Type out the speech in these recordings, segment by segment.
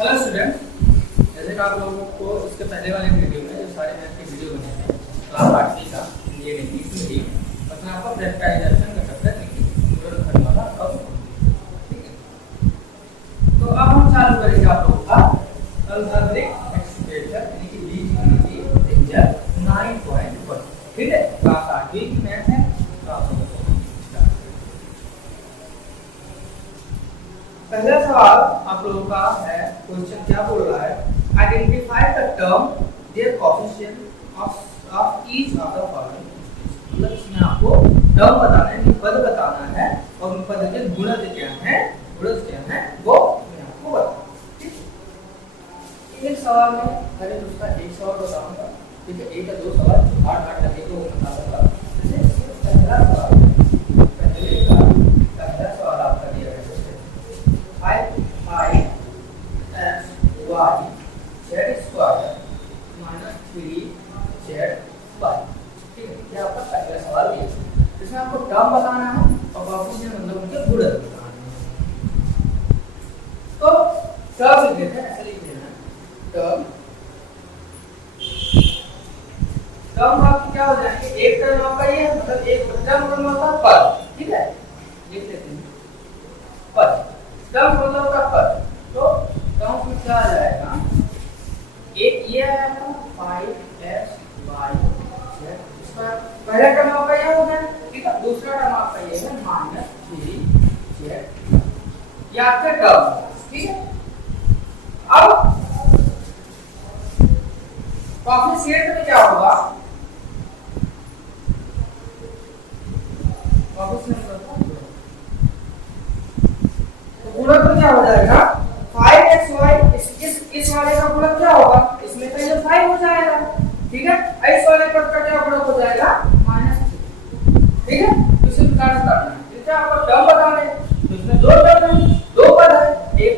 Hello student, जैसे कि आप लोगों को इसके पहले वाले वीडियो में जो सारे मैथ के वीडियो बने थे क्लास 8 का ये इंग्लिश में ही उसमें आपको फैक्टराइजेशन का चैप्टर लिखिए खंड वाला अब ठीक है। तो अब हम चालू करेंगे आप लोगों का अल्जेब्रिक एक्सप्रेशन यानी कि बीजगणितीय रेंजर 9.1 ठीक है। क्लास 8 की मैथ है। तो आप लोगों को पहला सवाल आप लोगों का है, क्वेश्चन क्या बोल रहा है, identify the term their coefficient of each of the following. मतलब इसमें आपको टर्म बताना है, पद बताना है और उन पद के गुणज क्या है वो मैं आपको बताऊंगा। ठीक, एक सवाल में पहले दूसरा एक सवाल बताऊंगा, ठीक है। एक या दो सवाल 8 लगे तो बता दूंगा। जैसे पहला सवाल आपका दिया है 5x y z square minus 3z y। ठीक है, ये आपका पहला सवाल है। इसमें आपको टर्म बताना है और कोएफिशिएंट मतलब उनके गुणज बताना है। तो टर्म लिख देते हैं, ऐसे लिख देना है टर्म आपको क्या हो जाएंगे, एक टर्म आपका ये है, मतलब एक टर्म मतलब होता है पद। ठीक है, लिख लेते हैं पद। टर्म मतलब होता है पद। तो टर्म में क्या आ जाएगा, एक ये है आपका 5x y z स्क्वायर। पहला टर्म आपका ये हो गया, ठीक है। दूसरा टर्म आपका ये है -3z, ये आपका टर्म, ठीक है। अब कोएफिशिएंट में क्या होगा, कोएफिशिएंट गुणक तो क्या हो जाएगा 5xy। इस वाले का गुणक क्या होगा, इसमें का ये 5 हो जाएगा, ठीक है। इस वाले पद का क्या गुणक हो जाएगा -3, ठीक है। इसी प्रकार से करना है। जैसे आपको टर्म बताने तो इसमें दो टर्म है, दो पद है, एक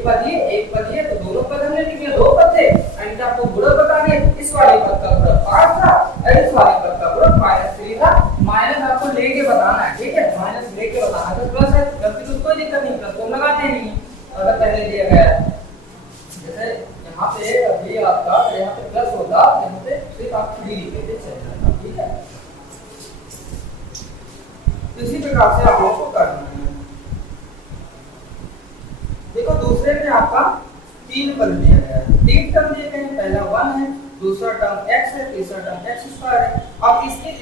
पद ये तो दोनों पद हमने लिखे, दो पद थे। एंड आपको गुणक बताने, इस वाले पद का गुणक 5 था और इस वाले पद का गुणक -3 था। माइनस आपको लेके बताना है, ठीक है। माइनस लेके बताना तो प्लस है, गलती तो कोई दिक्कत नहीं, प्लस तो लगाते नहीं है अगर पहले दिया गया है। जैसे यहाँ पे अभी आपका यहाँ पे प्लस होता, यहाँ पे सिर्फ आप 3 लिख देते चलेगा, ठीक है। इसी प्रकार से आप लोगों को करना है। देखो दूसरे में आपका 3 पद दिया गया है, 3 टर्म दिए गए हैं। पहला 1 है, दूसरा टर्म x है, तीसरा टर्म x स्क्वायर है। अब इसमें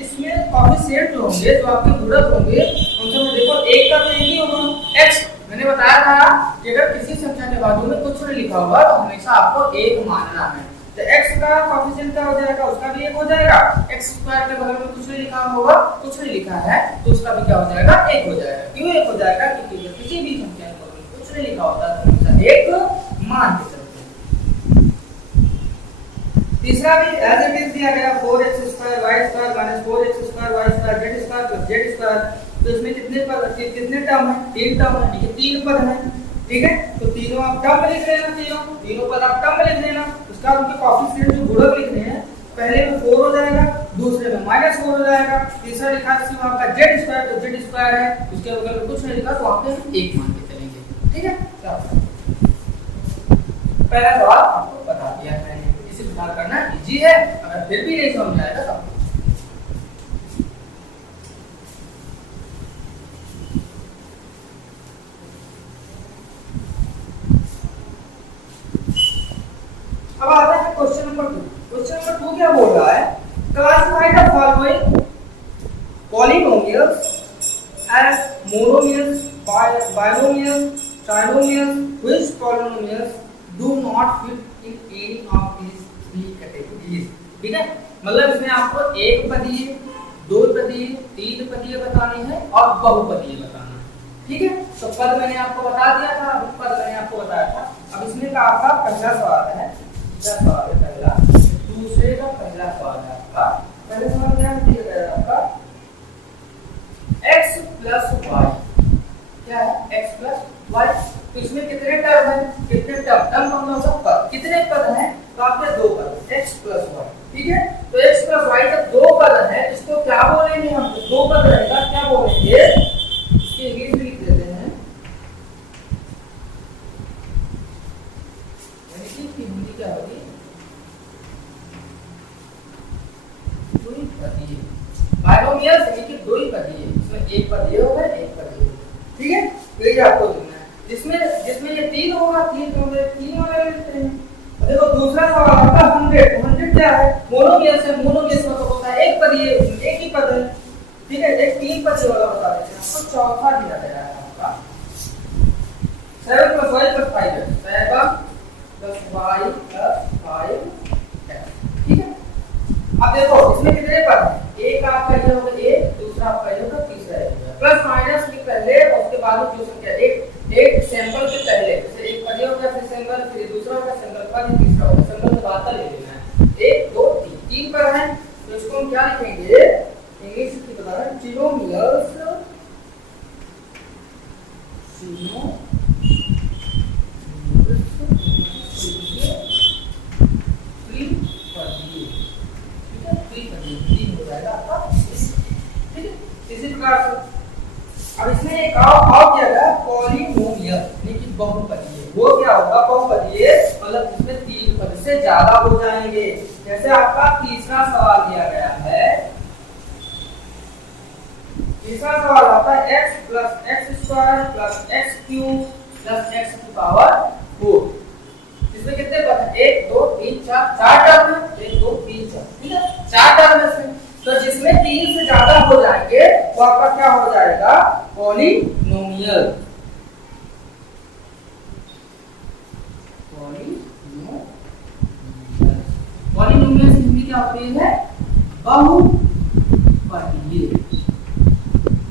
कोएफिशिएंट जो होंगे, जो आपके गुणक होंगे, उनसे में देखो एक का तो एक ही होगा x। मैंने बताया था कि अगर किसी संख्या के बाजू में कुछ नहीं लिखा होगा तो हमेशा आपको एक मानना है। तो x का कोएफिशिएंट क्या हो जाएगा, उसका भी 1 हो जाएगा। x स्क्वायर के बगल में कुछ नहीं लिखा होगा, कुछ नहीं लिखा है तो उसका भी क्या हो जाएगा, 1 हो जाएगा। क्यों 1 हो जाएगा, क्योंकि किसी भी संख्या के बगल में कुछ नहीं लिखा होता तो हमेशा 1 मान के चलते हैं। तीसरा भी एज इट इज दिया गया 4x square y square minus 4x square y square z square plus z square. तो इसमें कितने टर्म है, 3 टर्म है, ठीक है। 3 पद है, ठीक है। तो तीनों आप टर्म लिख लेना, तीनों पद आप टर्म लिख लेना। उसका उनके कोएफिशिएंट जो गुणक लिखने हैं, पहले में 4 हो जाएगा, दूसरे में -4 हो जाएगा, तीसरा लिखा है सिर्फ आपका z स्क्वायर, तो z स्क्वायर है, उसके बगल में कुछ नहीं लिखा तो वहां पे 1 मान के चलेंगे, ठीक है। पहला सवाल आपको बता दिया है, इसी प्रकार करना इजी है। अगर फिर भी नहीं समझ आएगा तो अब आता है क्वेश्चन नंबर 2। क्वेश्चन नंबर 2 क्या बोल रहा है, classify the following polynomials as monomials, binomials, trinomials which polynomials do not fit in any of these 3 categories. ठीक है, मतलब इसमें आपको एक पदीय, दो पदीय, 3 पदीय बतानी है और बहुपदीय बताना है, ठीक है। तो पद मैंने आपको बता दिया था, पद मैंने आपको बताया था। अब इसमें का आपका पहला सवाल है, पहला दूसरे का पहला सवाल है आपका। पहले सवाल क्या दिया गया है आपका, x प्लस y, क्या है x प्लस y। तो इसमें कितने टर्म है, कितने टर्म मतलब होता है पद, कितने पद हैं, तो आपके 2 पद x प्लस y, ठीक है। तो x प्लस y जब 2 पद है, इसको क्या बोलेंगे हम, 2 पद रहेगा क्या बोलेंगे, इसके इंग्लिश में लिख देते हैं यानी कि इसकी हिंदी क्या होगी, द्विपदीय। बाइनोमियल यानी कि द्विपदीय, इसमें एक पदीय होगा एक पदीय होगा, ठीक है। तो ये आपको देखना है, जिसमें ये 3 होगा, 3 होंगे, 3 वाले लेते हैं। देखो दूसरा सवाल आपका 100, 100 क्या है, मोनोमियल से, मोनोमियल मतलब होता है एक पदीय, एक ही पद है, ठीक है। एक 3 पदीय वाला बता देते हैं आपको। चौथा दिया गया है आपका 7 + y + 5 है, 7 + y + 5 है, ठीक है। अब देखो इसमें कितने पद हैं, एक आपका ये होगा, एक दूसरा आपका ये होगा, तीसरा ये होगा। प्लस माइनस के पहले और उसके बाद जो संख्या एक सैंपल के पहले, जैसे एक पद हो गया, फिर सैंपल, फिर दूसरा होगा सैंपल, बाद तीसरा होगा सैंपल, के बाद ले लेना है। 1 2 3 3 पर है, तो इसको हम क्या लिखेंगे, इंग्लिश की बता रहे हैं, ट्रिनोमियल्स, अब इसमें एक और क्या है, पॉलिनोमियल यानी कि बहुपदीय। वो क्या होगा, बहुपदीय मतलब इसमें 3 पद से ज्यादा हो जाएंगे। जैसे आपका तीसरा सवाल दिया गया है, तीसरा सवाल आता है x + x² + x³ + x⁴। इसमें कितने पद हैं, 1 2 3 4, 4 टर्म है, 1 2 3 4, ठीक है, 4 टर्म है इसमें। तो जिसमें 3 से ज्यादा हो जाएंगे वो आपका क्या हो जाएगा, पॉलिनोमियल। पॉलिनोमियल से हिंदी क्या होती है, बहुपदीय।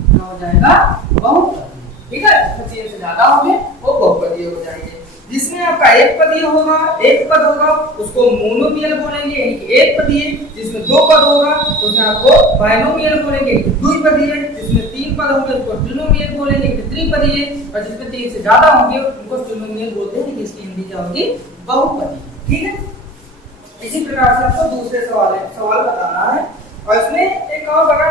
क्या हो जाएगा, बहुपदीय, ठीक है। जिसमें 3 से ज्यादा होंगे वो बहुपदीय हो जाएंगे। जिसमें आपका एक पदीय होगा, एक पद होगा, उसको मोनोमियल बोलेंगे यानी कि एक पदीय। जिसमें 2 पद होगा उसमें आपको बाइनोमियल बोलेंगे, द्विपदीय। जिसमें 3 पद होंगे उसको ट्रिनोमियल बोलेंगे, त्रिपदीय। और जिसमें 3 से ज्यादा होंगे उनको ट्रिनोमियल बोलते हैं, इसकी हिंदी क्या होगी, बहुपदीय, ठीक है। इसी प्रकार से आपको दूसरे सवाल बताना है। और इसमें एक और बड़ा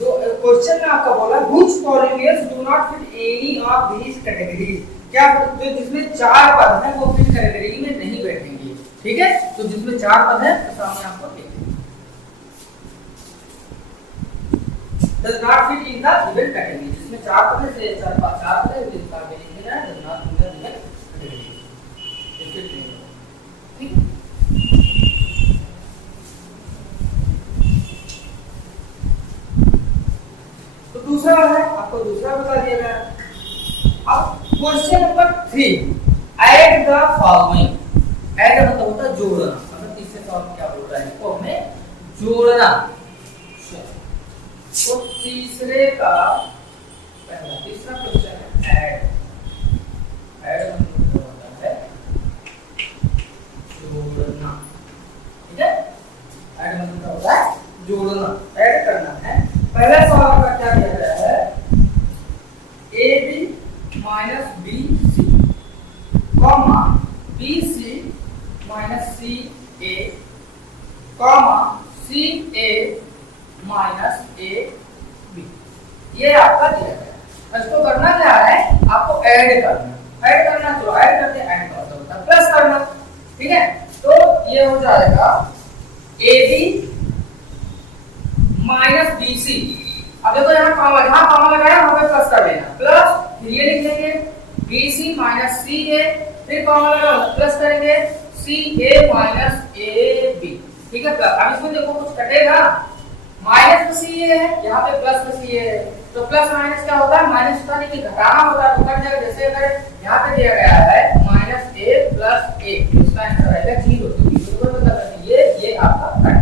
क्वेश्चन में आपका बोला, which polynomials do not fit any of these categories. क्या जिसमें 4 पद हैं वो फिट कैटेगरी में नहीं बैठेंगे, ठीक है। तो जिसमें 4 पद है तो सामने आपको लिखेंगे, does not fit in the given category। जिसमें 4 पद है से 4 पद है जिसका मीनिंग है does not fit in the given category, ठीक है। तो दूसरा है आपको, दूसरा बता दिया गया। अब question number 3, add the following. Add मतलब होता है जोड़ना। मतलब तीसरे सवाल में क्या बोल रहा है, इसको हमें जोड़ना। तो तीसरे का पहला तीसरा क्वेश्चन है ऐड। ऐड मतलब होता है जोड़ना, ठीक है। ऐड मतलब होता है जोड़ना, ऐड करना है। पहला सवाल का क्या दिया गया है, AB - BC, BC - CA, CA - AB। ये आपका दिया गया है। इसको करना क्या है, आपको ऐड करना। ऐड करना तो ऐड करते हैं, ऐड करते होता है प्लस करना, ठीक है। तो ये हो जाएगा AB - BC। अब देखो यहाँ कॉमा लगाया वहां पे प्लस कर देना, प्लस फिर ये लिखेंगे BC - CA, फिर कॉमा लगा प्लस करेंगे CA - AB, ठीक है। प्लस अब इसमें देखो कुछ कटेगा, माइनस तो CA है, यहाँ पे प्लस तो CA है। तो प्लस माइनस क्या होता है, माइनस होता है कि घटाना होता है, तो कट जाएगा। जैसे अगर यहाँ पे दिया गया है -A + A, उसका आंसर आएगा 0। तो 0 को मतलब ये आपका कट,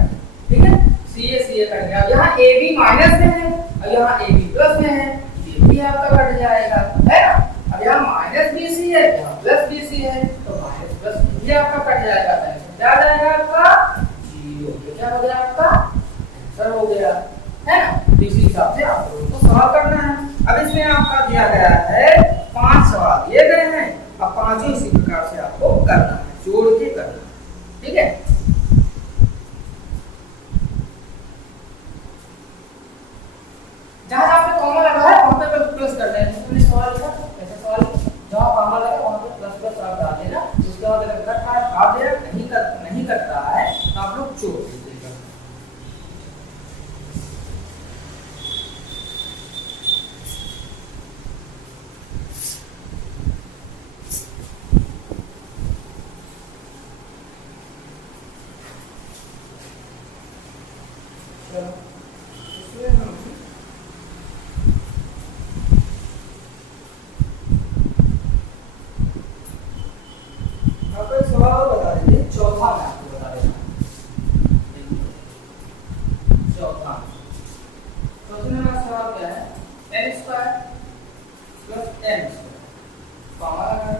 ठीक है। CA कट गया। यहाँ AB माइनस में है और यहाँ AB प्लस में है, ये भी आपका कट जाएगा, है ना। अब यहाँ -BC है, यहाँ +BC है, तो माइनस प्लस भी आपका कट जाएगा। क्या जाएगा आपका 0। तो क्या हो गया आपका आंसर हो गया, है ना। इसी हिसाब से आप लोगों को सवाल करना है। अब इसमें आपका दिया गया है 5 सवाल दिए गए हैं। अब पांचों इसी प्रकार से आपको करना है, जोड़ के करना है, ठीक है। जहां पे कॉमा लगा है वहां पे प्लस कर देना। सवाल लिखा ऐसा सवाल जहां कॉमा लगा वहां पे प्लस आप डाल देना। उसके बाद अगर कट अगर नहीं करता है तो आप लोग छोड़ दीजिएगा। आपको एक सवाल बता दीजिए, चौथा मैं आपको बता देता हूँ। चौथा मेरा सवाल क्या है, n square plus n square comma लगा,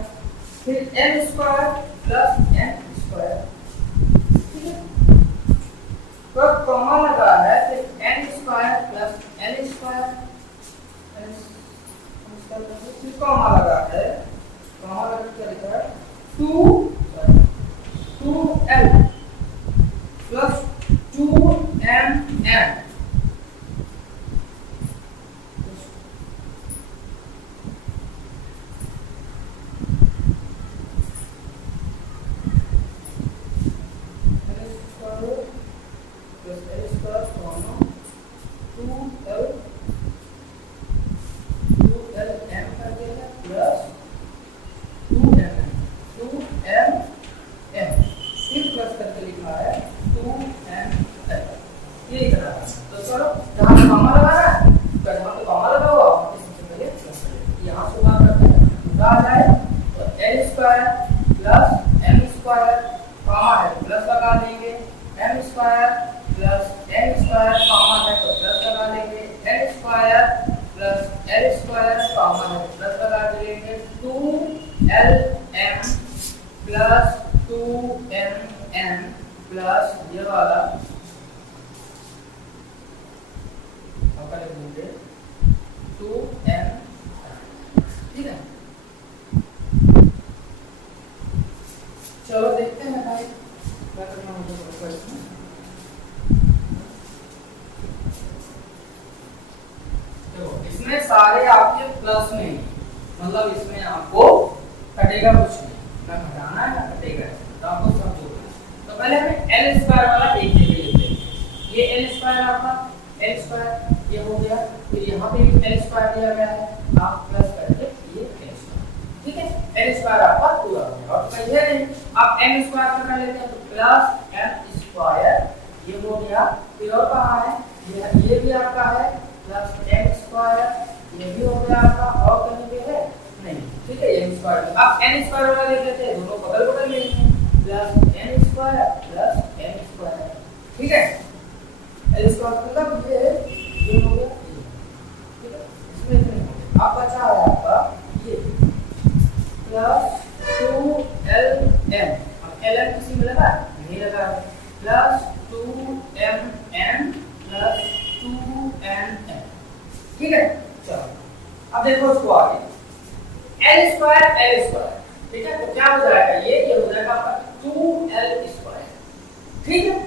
फिर n square plus n square, ठीक है, तो कॉमा लगा है, फिर n square plus n square, फिर कॉमा लगा है, कॉमा लगा क्या लिखा है 2l प्लस 2mn चलो देखते हैं भाई क्या करना होगा इसमें। देखो इसमें सारे आपके प्लस में ही, मतलब इसमें आपको कटेगा कुछ नहीं, ना घटाना है ना कटेगा, तो आपको समझो। तो पहले हमें l स्क्वायर वाला एक जगह लेते हैं, ये l स्क्वायर आपका l स्क्वायर ये हो गया, फिर यहाँ पे l स्क्वायर दिया गया है, आप प्लस करके ये l स्क्वायर, ठीक है, l स्क्वायर आपका पूरा हो गया। और कहिए नहीं आप m स्क्वायर का कर लेते हैं तो प्लस m स्क्वायर ये हो गया, फिर और कहाँ है ये भी आपका है प्लस m स्क्वायर ये भी हो गया आपका, और कहीं पे है नहीं, ठीक है, m स्क्वायर अब n स्क्वायर वाला ले लेते हैं, दोनों बगल बगल में हैं, plus n square plus m square, ठीक है, l स्क्वायर मतलब ये हो गया, ठीक है, इसमें इतने हो गए। अब बचा है आपका ये प्लस 2lm, अब lm किसी में लगा नहीं लगा, प्लस 2mn प्लस 2nn, ठीक है। चलो अब देखो इसको आगे l स्क्वायर, ठीक है, तो क्या हो जाएगा ये हो जाएगा आपका 2l स्क्वायर, ठीक है,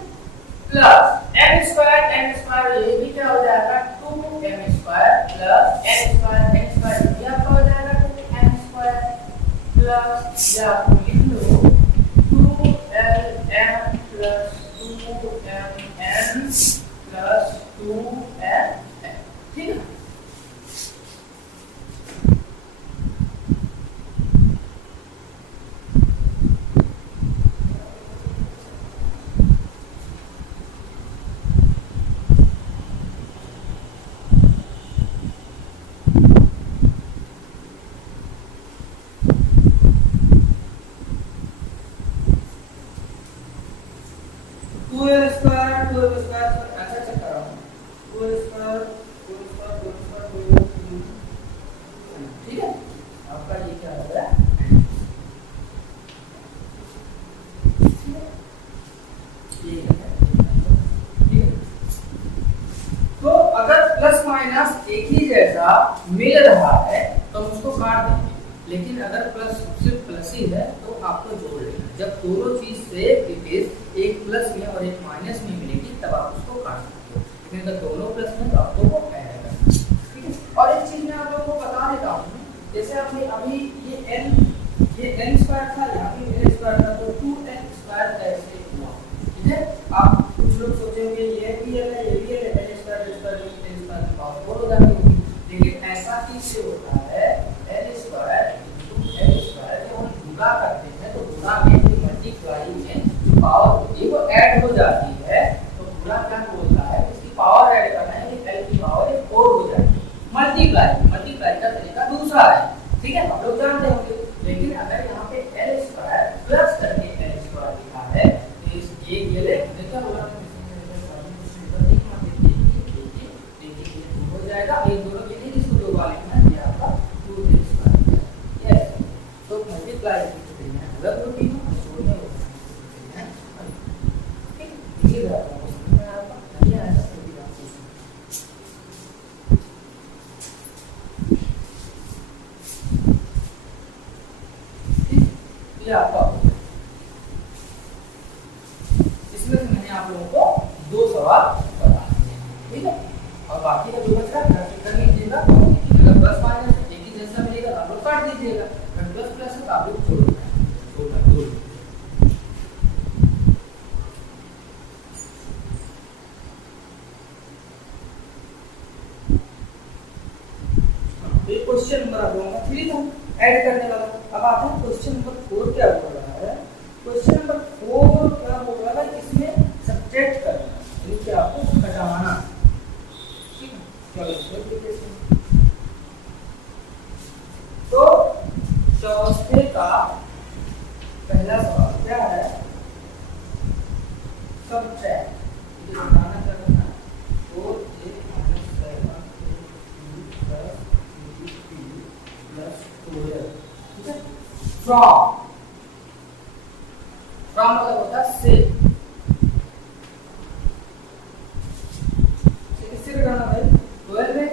प्लस m स्क्वायर ये भी क्या हो जाएगा 2m square plus n square ये आपका हो जाएगा m स्क्वायर प्लस या आप लिख लो 2lm plus 2mn plus 2n, ठीक है। मिल रहा है तो उसको काट देंगे, लेकिन अगर प्लस सिर्फ प्लस ही है तो आपको जोड़ लेना। जब दोनों चीज से एक प्लस में और एक माइनस में मिलेगी तब आप उसको काट सकते हो, लेकिन अगर दोनों प्लस में तो आपको वो ऐड करना, ठीक है। और एक चीज मैं आप लोगों को बता देता हूँ, जैसे आपने अभी ये n स्क्वायर था, यहाँ पे स्क्वायर था तो 2x स्क्वायर कैसे हुआ, ठीक है। आप कुछ लोग सोचेंगे ये भी एल है, ये भी एल है, एल स्क्वायर की पावर 4 हो जाती होगी, लेकिन ऐसा किससे होता है, L square into L square जब हम गुणा करते हैं तो गुणा में जो मल्टीप्लाई में जो पावर होती है वो ऐड हो जाती है, तो गुणा क्या बोलता है, इसकी पावर ऐड करना है, एल की पावर 4 हो जाएगी। मल्टीप्लाई का तरीका दूसरा है, ठीक है, आप लोग जानते होंगे। लेकिन अगर यहाँ पे एल स्क्वायर प्लस करके एल स्क्वायर लिखा है तो इस एक ये ले क्या होगा, हो जाएगा, ये दोनों के लिए इसको दो बार लिखना है, ये आपका 2x स्क्वायर, यस। तो मल्टीप्लाई की अलग होती है, छोड़ने होती है, ठीक, ये बात आपको समझ में आपका ये आएगा। आपका इसमें से मैंने आप लोगों को दो सवाल बता दिए, ठीक है, और बाकी का जो बच रहा है कर लीजिएगा। अगर प्लस माइनस एक ही जैसा मिलेगा आप लोग काट दीजिएगा, अगर प्लस प्लस है तो आप लोग जोड़ना है। क्वेश्चन नंबर आप लोगों का 3 था ऐड करने वाला। अब आते हैं क्वेश्चन नंबर 4 क्या बोल रहा है। क्वेश्चन नंबर 4 क्या बोल रहा है, इसमें सब्ट्रैक्ट करना, यानी कि आपको घटाना, ठीक है। चलो तो चौथे का पहला सवाल क्या है, सब्ट्रैक्ट, ये बताना क्या करना है, 4a - 7 ठीक है, फ्रॉम मतलब होता है से, किससे घटाना भाई, 12 में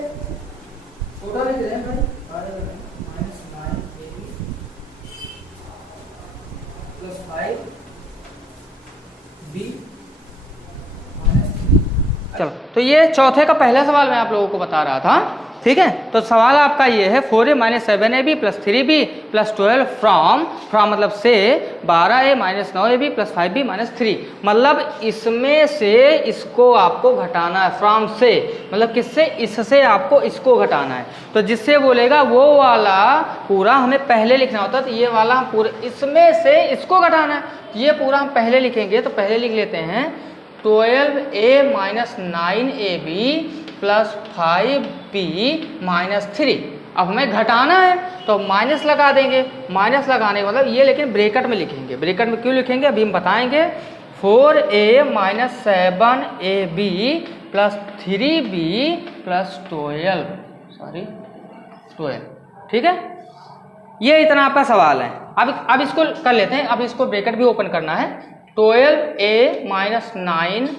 छोटा लिख रहे हैं भाई, -9ab + 5b -3। चलो, तो ये चौथे का पहला सवाल मैं आप लोगों को बता रहा था, ठीक है। तो सवाल आपका ये है 4a - 7ab + 3b + 12 फ्रॉम मतलब से 12a - 9ab + 5b - 3, मतलब इसमें से इसको आपको घटाना है, फ्रॉम से मतलब किससे, इससे आपको इसको घटाना है। तो जिससे बोलेगा वो वाला पूरा हमें पहले लिखना होता है, तो ये वाला हम पूरे इसमें से इसको घटाना है, ये पूरा हम पहले लिखेंगे। तो पहले लिख लेते हैं 12a - 9ab + 5b - 3। अब हमें घटाना है तो माइनस लगा देंगे, माइनस लगाने का मतलब ये, लेकिन ब्रैकेट में लिखेंगे। ब्रैकेट में क्यों लिखेंगे अभी हम बताएंगे। 4a - 7ab + 3b + 12, ठीक है। ये इतना आपका सवाल है। अब इसको कर लेते हैं, अब इसको ब्रैकेट भी ओपन करना है। 12a - 9ab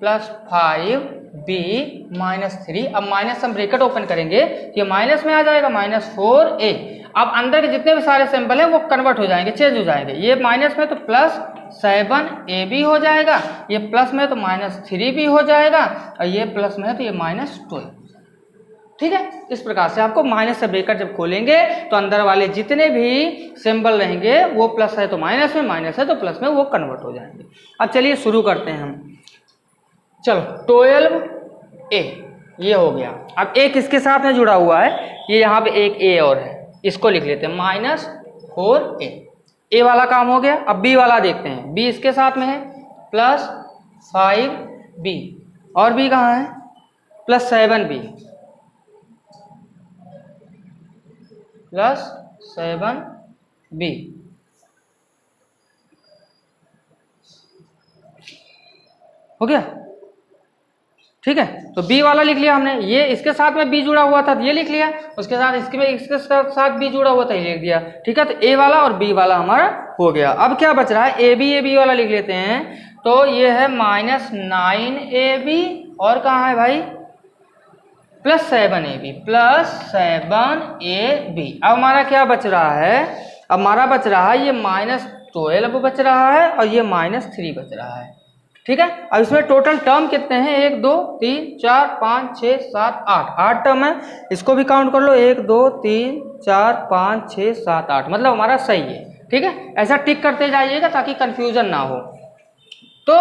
+ 5b - 3, अब माइनस हम ब्रैकेट ओपन करेंगे, ये माइनस में आ जाएगा, -4a। अब अंदर के जितने भी सारे सिंबल हैं वो कन्वर्ट हो जाएंगे, चेंज हो जाएंगे। ये माइनस में तो +7ab हो जाएगा, ये प्लस में तो -3b हो जाएगा, और ये प्लस में है तो ये -12, ठीक है। इस प्रकार से आपको माइनस से ब्रैकेट जब खोलेंगे तो अंदर वाले जितने भी सिंबल रहेंगे वो प्लस है तो माइनस में, माइनस है तो प्लस में, वो कन्वर्ट हो जाएंगे। अब चलिए शुरू करते हैं हम। चलो 12a ये हो गया। अब एक इसके साथ में जुड़ा हुआ है, ये यहाँ पे एक a और है, इसको लिख लेते हैं -4a। a वाला काम हो गया। अब b वाला देखते हैं, b इसके साथ में है +5b, और b कहाँ है, +7b हो गया, ठीक है। तो b वाला लिख लिया हमने, ये इसके साथ में b जुड़ा हुआ था तो ये लिख लिया, उसके साथ इसके साथ b जुड़ा हुआ था ये लिख दिया, ठीक है। तो a वाला और b वाला हमारा हो गया। अब क्या बच रहा है, ab वाला लिख लेते हैं। तो ये है -9ab, और कहाँ है भाई, +7ab अब हमारा क्या बच रहा है, अब हमारा बच रहा है ये -12 बच रहा है, और ये -3 बच रहा है, ठीक है। अब इसमें टोटल टर्म कितने हैं, 1 2 3 4 5 6 7 8 टर्म है, इसको भी काउंट कर लो, 1 2 3 4 5 6 7 8, मतलब हमारा सही है, ठीक है, ऐसा टिक करते जाइएगा ताकि कंफ्यूजन ना हो। तो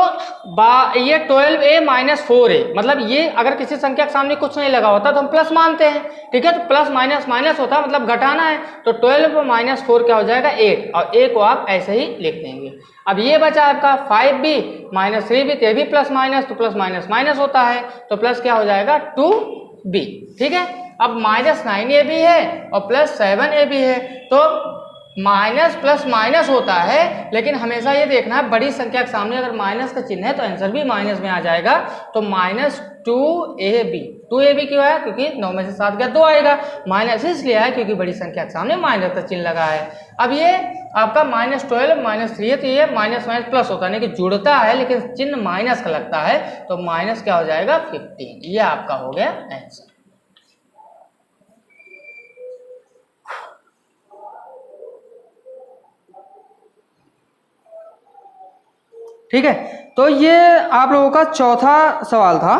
ये 12a माइनस 4a, मतलब ये अगर किसी संख्या के सामने कुछ नहीं लगा होता तो हम प्लस मानते हैं, ठीक है, तो प्लस माइनस माइनस होता मतलब घटाना है, तो 12 माइनस 4 क्या हो जाएगा 8, और a को आप ऐसे ही लिख देंगे। अब ये बचा आपका 5b माइनस 3b, तो ये भी प्लस माइनस, तो प्लस माइनस माइनस होता है, तो प्लस क्या हो जाएगा 2b, ठीक है। अब माइनस 9ab है और प्लस 7ab है, तो माइनस प्लस माइनस होता है, लेकिन हमेशा ये देखना है बड़ी संख्या के सामने अगर माइनस का चिन्ह है तो आंसर भी माइनस में आ जाएगा, तो माइनस 2ab क्यों है, क्योंकि 9 में से 7 गया 2 आएगा, माइनस इसलिए है क्योंकि बड़ी संख्या के सामने माइनस का चिन्ह लगा है। अब ये आपका -12 माइनस 3 है, तो ये माइनस माइनस प्लस होता है, नहीं कि जुड़ता है लेकिन चिन्ह माइनस का लगता है, तो माइनस क्या हो जाएगा 15, ये आपका हो गया आंसर। ठीक है, तो ये आप लोगों का चौथा सवाल था।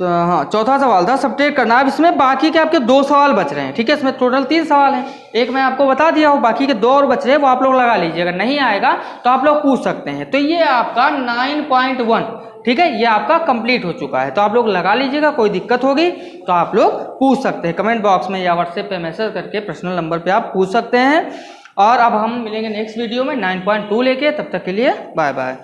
हाँ, चौथा सवाल था, सब्ट्रैक्ट करना। अब इसमें बाकी के आपके 2 सवाल बच रहे हैं, ठीक है, इसमें टोटल 3 सवाल हैं, एक मैं आपको बता दिया हूँ, बाकी के 2 और बच रहे हैं, वो आप लोग लगा लीजिए, अगर नहीं आएगा तो आप लोग पूछ सकते हैं। तो ये आपका 9.1, ठीक है, ये आपका कंप्लीट हो चुका है, तो आप लोग लगा लीजिएगा, कोई दिक्कत होगी तो आप लोग पूछ सकते हैं, कमेंट बॉक्स में या व्हाट्सएप पे मैसेज करके पर्सनल नंबर पे आप पूछ सकते हैं। और अब हम मिलेंगे नेक्स्ट वीडियो में 9.2 लेके, तब तक के लिए बाय बाय।